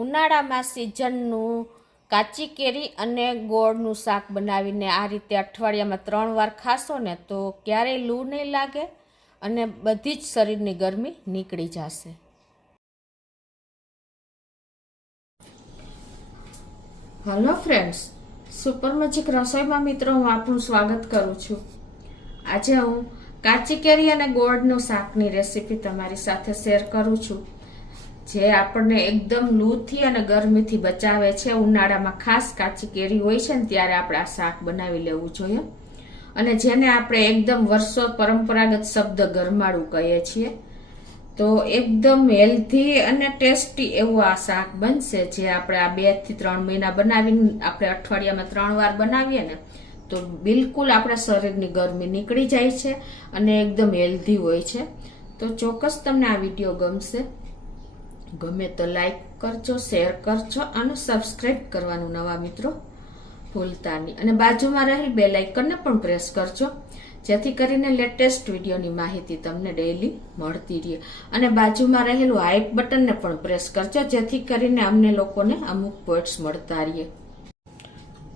ઉનાળામાં સિઝનનું કાચી કેરી અને ગોળનું શાક બનાવીને આ રીતે અઠવાડિયામાં 3 વાર ખાશો ને તો ક્યારેય લૂ નહીં લાગે અને બધી જ શરીરની ગરમી નીકળી જશે. હેલો ફ્રેન્ડ્સ, સુપર મેજિક રસોઈમાં મિત્રો હું આપનું સ્વાગત કરું છું. આજે હું કાચી કેરી અને ગોળનું શાકની રેસીપી તમારી સાથે શેર કરું છું, જે આપણને એકદમ લૂથી અને ગરમીથી બચાવે છે. ઉનાળામાં ખાસ કાચી કેરી હોય છે ને ત્યારે આપણે આ શાક બનાવી લેવું જોઈએ, અને જેને આપણે એકદમ વર્ષો પરંપરાગત શબ્દ ગરમાળું કહીએ છીએ. તો એકદમ હેલ્ધી અને ટેસ્ટી એવું આ શાક બનશે, જે આપણે આ 2 થી 3 મહિના બનાવીને આપણે અઠવાડિયામાં 3 વાર બનાવીએ ને તો બિલકુલ આપણા શરીરની ગરમી નીકળી જાય છે અને એકદમ હેલ્ધી હોય છે. તો ચોક્કસ તમને આ વિડીયો ગમશે. ગમે તો લાઈક કરજો, શેર કરજો અને સબસ્ક્રાઈબ કરવાનું નવા મિત્રો ભૂલતા નહીં, અને બાજુમાં રહેલ બેલ આઇકનને પણ પ્રેસ કરજો, જેથી કરીને લેટેસ્ટ વિડીયોની માહિતી તમને ડેઈલી મળતી રહે. અને બાજુમાં રહેલું હાઈપ બટનને પણ પ્રેસ કરજો, જેથી કરીને અમને લોકોને અમુક પોઈન્ટ્સ મળતા રહે.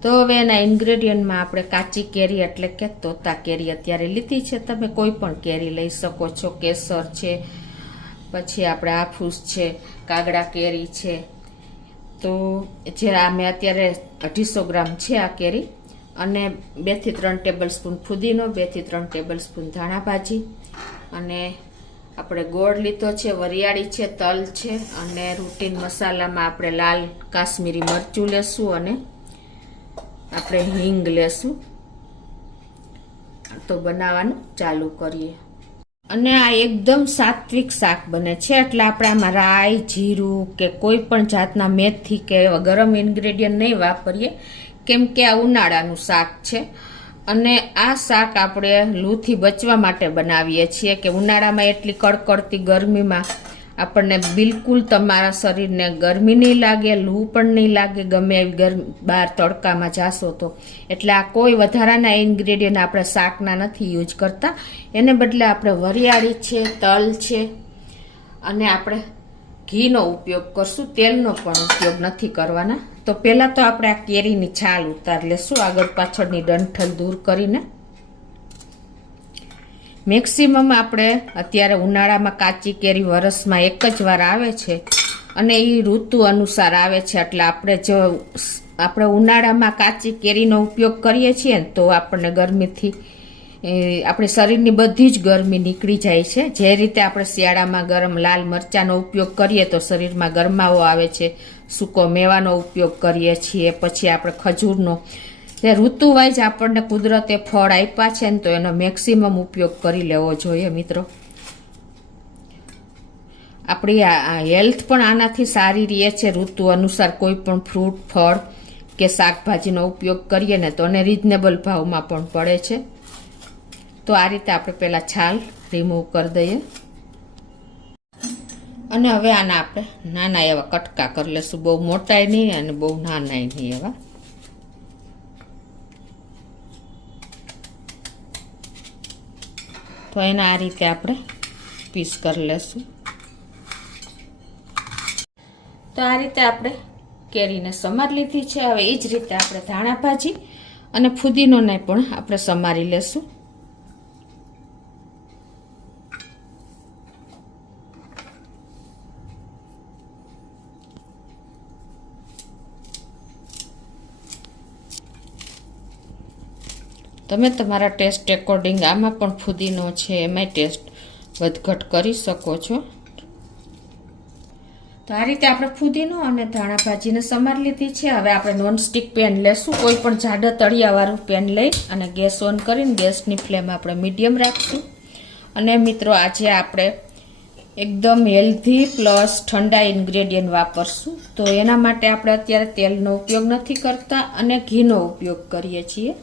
તો હવે એના ઇન્ગ્રેડિયન્ટમાં આપણે કાચી કેરી એટલે કે તોતા કેરી અત્યારે લીધી છે. તમે કોઈ પણ કેરી લઈ શકો છો. કેસર છે, પછી આપણે હાફૂસ છે, કાગડા કેરી છે. તો જે આ મેં અત્યારે 250 ગ્રામ છે આ કેરી, અને 2 થી 3 ટેબલ સ્પૂન ફુદીનો, 2 થી 3 ટેબલ સ્પૂન ધાણા ભાજી, અને આપણે ગોળ લીધો છે, વરિયાળી છે, તલ છે, અને રૂટીન મસાલામાં આપણે લાલ કાશ્મીરી મરચું લેશું અને આપણે હિંગ લેશું. તો બનાવવાનું ચાલુ કરીએ. અને આ એકદમ સાત્વિક શાક બને છે, એટલે આપણે આમાં રાઈ, જીરું કે કોઈ પણ જાતના મેથી કે ગરમ ઇન્ગ્રેડિયન્ટ નહીં વાપરીએ, કેમ કે આ ઉનાળાનું શાક છે. અને આ શાક આપણે લૂથી બચવા માટે બનાવીએ છીએ, કે ઉનાળામાં એટલી કડકડતી ગરમીમાં આપણને બિલકુલ તમારા શરીરને ગરમી નહીં લાગે, લૂ પણ નહીં લાગે ગમે એવી બહાર તડકામાં જાશો તો. એટલે આ કોઈ વધારાના ઇન્ગ્રેડિયન્ટ આપણે શાકના નથી યુઝ કરતા. એને બદલે આપણે વરિયાળી છે, તલ છે, અને આપણે ઘીનો ઉપયોગ કરશું, તેલનો પણ ઉપયોગ નથી કરવાના. તો પહેલાં તો આપણે આ કેરીની છાલ ઉતાર લેશું, આગળ પાછળની ડંઠલ દૂર કરીને. મેક્સિમમ આપણે અત્યારે ઉનાળામાં કાચી કેરી વરસમાં એક જ વાર આવે છે, અને એ ઋતુ અનુસાર આવે છે. એટલે આપણે ઉનાળામાં કાચી કેરીનો ઉપયોગ કરીએ છીએ ને તો આપણને ગરમીથી આપણી શરીરની બધી જ ગરમી નીકળી જાય છે. જે રીતે આપણે શિયાળામાં ગરમ લાલ મરચાંનો ઉપયોગ કરીએ તો શરીરમાં ગરમાવો આવે છે, સૂકો મેવાનો ઉપયોગ કરીએ છીએ, પછી આપણે ખજૂરનો, જે ઋતુ વાઇઝ આપણને કુદરતે ફળ આપ્યા છે ને તો એનો મેક્સિમમ ઉપયોગ કરી લેવો જોઈએ મિત્રો. આપણી આ હેલ્થ પણ આનાથી સારી રહે છે. ઋતુ અનુસાર કોઈ પણ ફ્રૂટ, ફળ કે શાકભાજીનો ઉપયોગ કરીએ ને તો એને રિઝનેબલ ભાવમાં પણ પડે છે. તો આ રીતે આપણે પહેલાં છાલ રિમૂવ કરી દઈએ, અને હવે આના આપણે નાના એવા કટકા કરી લઈશું. બહુ મોટાય નહીં અને બહુ નાનાય નહીં એવા. તો એના આ રીતે આપણે પીસ કરી લેશું. તો આ રીતે આપણે કેરીને સમારી લીધી છે. હવે એ જ રીતે આપણે ધાણા ભાજી અને ફુદીનોને પણ આપણે સમારી લેશું. તમે તમારા ટેસ્ટ એકોર્ડિંગ આમાં પણ ફુદીનો છે એમાંય ટેસ્ટ વધઘટ કરી શકો છો. તો આ રીતે આપણે ફુદીનો અને ધાણા ભાજીને સમારી લીધી છે. હવે આપણે નોનસ્ટિક પેન લેશું, કોઈ પણ જાડા તળિયાવાળું પેન લઈ અને ગેસ ઓન કરીને ગેસની ફ્લેમ આપણે મીડિયમ રાખશું. અને મિત્રો આજે આપણે એકદમ હેલ્ધી પ્લસ ઠંડા ઇન્ગ્રેડિયન્ટ વાપરશું. તો એના માટે આપણે અત્યારે તેલનો ઉપયોગ નથી કરતા અને ઘીનો ઉપયોગ કરીએ છીએ.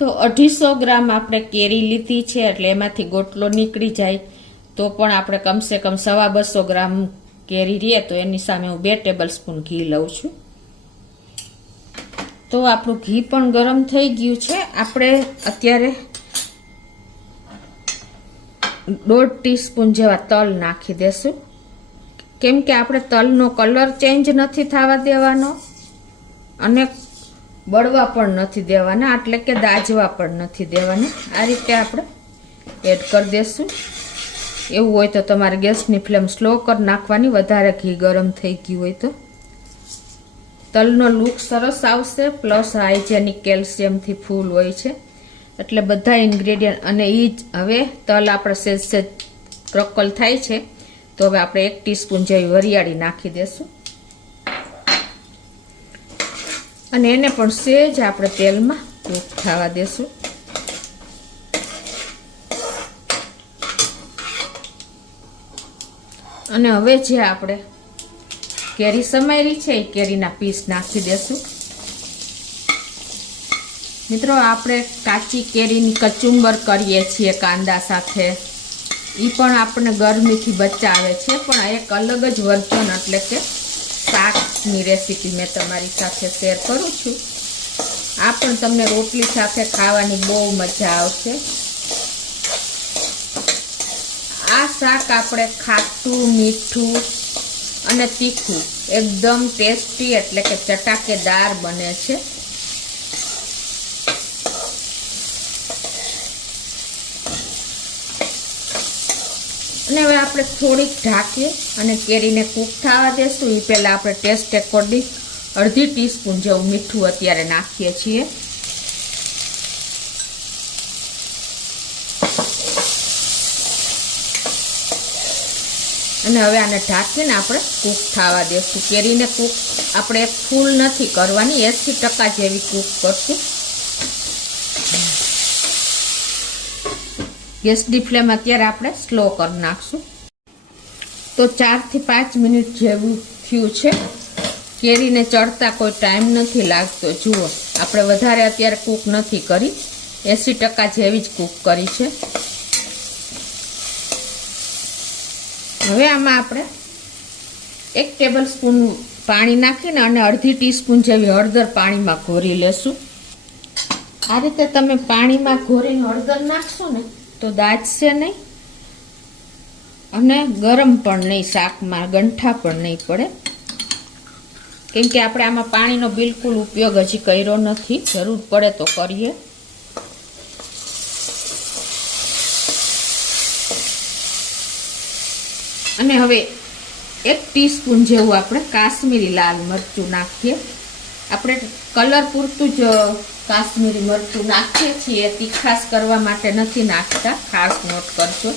તો 250 ગ્રામ આપણે કેરી લીધી છે, એટલે એમાંથી ગોટલો નીકળી જાય તો પણ આપણે કમસે કમ 250 ગ્રામ કેરી રહે તો એની સામે હું 2 ટેબલ સ્પૂન ઘી લઉં છું. તો આપણું ઘી પણ ગરમ થઈ ગયું છે. આપણે અત્યારે 1.5 ટીસ્પૂન જેવા તલ નાખી દેશું. કેમ કે આપણે તલનો કલર ચેન્જ નથી થવા દેવાનો અને બળવા પણ નથી દેવાના, એટલે કે દાજવા પણ નથી દેવાના. આ રીતે આપણે એડ કરી દેશું. એવું હોય તો તમારે ગેસની ફ્લેમ સ્લો કરી નાખવાની, વધારે ઘી ગરમ થઈ ગયું હોય તો. તલનો લુક સરસ આવશે, પ્લસ હાઇજેનિક કેલ્શિયમથી ફૂલ હોય છે, એટલે બધા ઇન્ગ્રેડિયન્ટ. અને એ જ હવે તલ આપણે સેજ ક્રકલ થાય છે તો હવે આપણે 1 ટીસ્પૂન જેવી વરિયાળી નાખી દેશું અને એને પણ સેજ આપણે તેલમાં કૂક થવા દેશું. અને હવે જે આપણે કેરી સમારી છે એ કેરીના પીસ નાખી દેશું. મિત્રો, આપણે કાચી કેરીની કચુંબર કરીએ છીએ કાંદા સાથે, એ પણ આપણને ગરમીથી બચાવે છે, પણ એક અલગ જ વર્ઝન એટલે કે શાકની રેસીપી મેં તમારી સાથે શેર કરું છું. આ પણ તમને રોટલી સાથે ખાવાની બહુ મજા આવશે. આ શાક આપણે ખાટું, મીઠું અને તીખું એકદમ ટેસ્ટી એટલે કે ચટાકેદાર બને છે. અને હવે આપણે થોડીક ઢાંકી અને કેરીને કૂક થવા દેશું. એ પહેલાં આપણે ટેસ્ટ એકોર્ડિંગ અડધી ટીસ્પૂન જેવું મીઠું અત્યારે નાખીએ છીએ. અને હવે આને ઢાંકીને આપણે કૂક થવા દેશું. કેરીને કૂક આપણે ફૂલ નથી કરવાની, 80% જેવી કૂક કરશું. ગેસની ફ્લેમ અત્યારે આપણે સ્લો કરી નાખશું. તો 4 થી 5 મિનિટ જેવું થયું છે. કેરીને ચડતા કોઈ ટાઈમ નથી લાગતો. જુઓ, આપણે વધારે અત્યારે કૂક નથી કરી, 80% જેવી જ કૂક કરી છે. હવે આમાં આપણે 1 ટેબલ સ્પૂન પાણી નાખીને અને અડધી ટીસ્પૂન જેવી હળદર પાણીમાં ઘોરી લેશું. આ રીતે તમે પાણીમાં ઘોરીને હળદર નાખશો ને તો દાજશે નહીં અને ગરમ પણ નહીં, શાકમાં ગંઠા પણ નહીં પડે. કેમ કે આપણે આમાં પાણીનો બિલકુલ ઉપયોગ હજી કર્યો નથી, જરૂર પડે તો કરીએ. અને હવે 1 ટીસ્પૂન જેવું આપણે કાશ્મીરી લાલ મરચું નાખીએ. આપણે કલર પૂરતું જ કાશ્મીરી મરચું નાખીએ છીએ, તીખાશ કરવા માટે નથી નાખતા, ખાસ નોટ કરજો.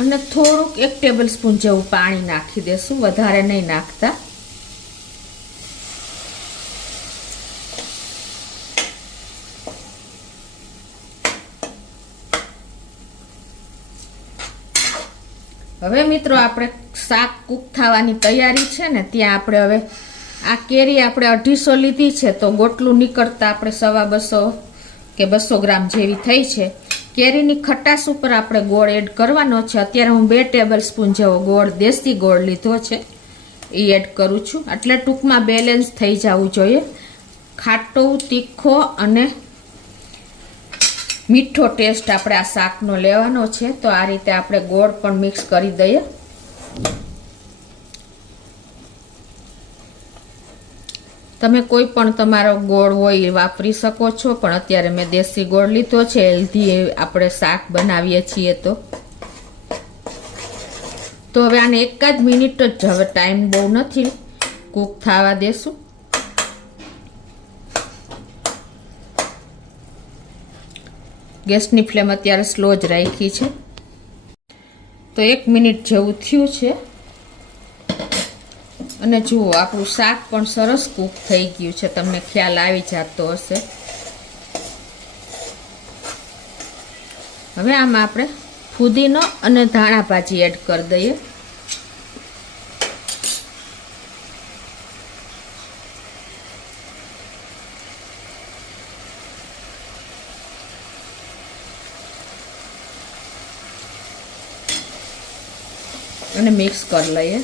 અને થોડુંક 1 ટેબલ સ્પૂન જેવું પાણી નાખી દેશું, વધારે નહીં નાખતા. હવે મિત્રો, આપણે શાક કૂક થવાની તૈયારી છે ને, ત્યાં આપણે હવે આ કેરી આપણે 250 લીધી છે, તો ગોટલું નીકળતા આપણે 250 કે 200 ગ્રામ જેવી થઈ છે. કેરીની ખટાશ ઉપર આપણે ગોળ એડ કરવાનો છે. અત્યારે હું 2 ટેબલ સ્પૂન જેવો ગોળ, દેશી ગોળ લીધો છે, એ એડ કરું છું. એટલે ટૂંકમાં બેલેન્સ થઈ જવું જોઈએ, ખાટો, તીખો અને મીઠો ટેસ્ટ આપણે આ શાકનો લેવાનો છે. તો આ રીતે આપણે ગોળ પણ મિક્સ કરી દઈએ. તમે કોઈ પણ તમારો ગોળ હોય એ વાપરી શકો છો, પણ અત્યારે મેં દેશી ગોળ લીધો છે, હેલ્ધી આપણે શાક બનાવીએ છીએ. તો હવે આને 1 જ મિનિટ જ, હવે ટાઈમ બહુ નથી, કૂક થવા દેશું. ગેસની ફ્લેમ અત્યારે સ્લો જ રાખી છે. તો 1 મિનિટ જેવું થયું છે અને જુઓ, આપણું શાક પણ સરસ કૂક થઈ ગયું છે, તમને ખ્યાલ આવી જતો હશે. હવે આમાં આપણે ફુદીનો અને ધાણા ભાજી એડ કરી દઈએ. અને મિક્સ કરી લઈએ.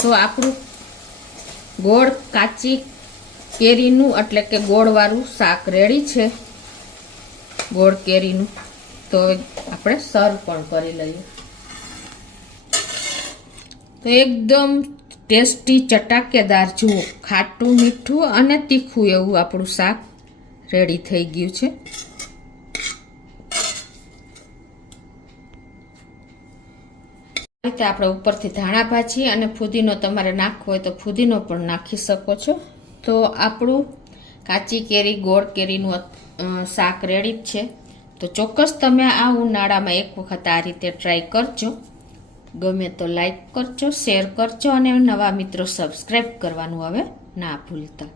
તો આપણું ગોળ, કાચી કેરીનું એટલે કે ગોળવાળું શાક રેડી છે, ગોળ કેરીનું. તો આપણે સર્વ પણ કરી લઈએ. તો એકદમ ટેસ્ટી ચટાકેદાર, જુઓ, ખાટું મીઠું અને તીખું એવું આપણું શાક રેડી થઈ ગયું છે. આ રીતે આપણે ઉપરથી ધાણા ભાજી અને ફુદીનો તમારે નાખવો હોય તો ફુદીનો પણ નાખી શકો છો. તો આપણું કાચી કેરી ગોળ કેરીનું શાક રેડી જ છે. તો ચોક્કસ તમે આ ઉનાળામાં એક વખત આ રીતે ટ્રાય કરજો. ગમે તો લાઈક કરજો, શેર કરજો અને નવા મિત્રો સબસ્ક્રાઈબ કરવાનું હવે ના ભૂલતા.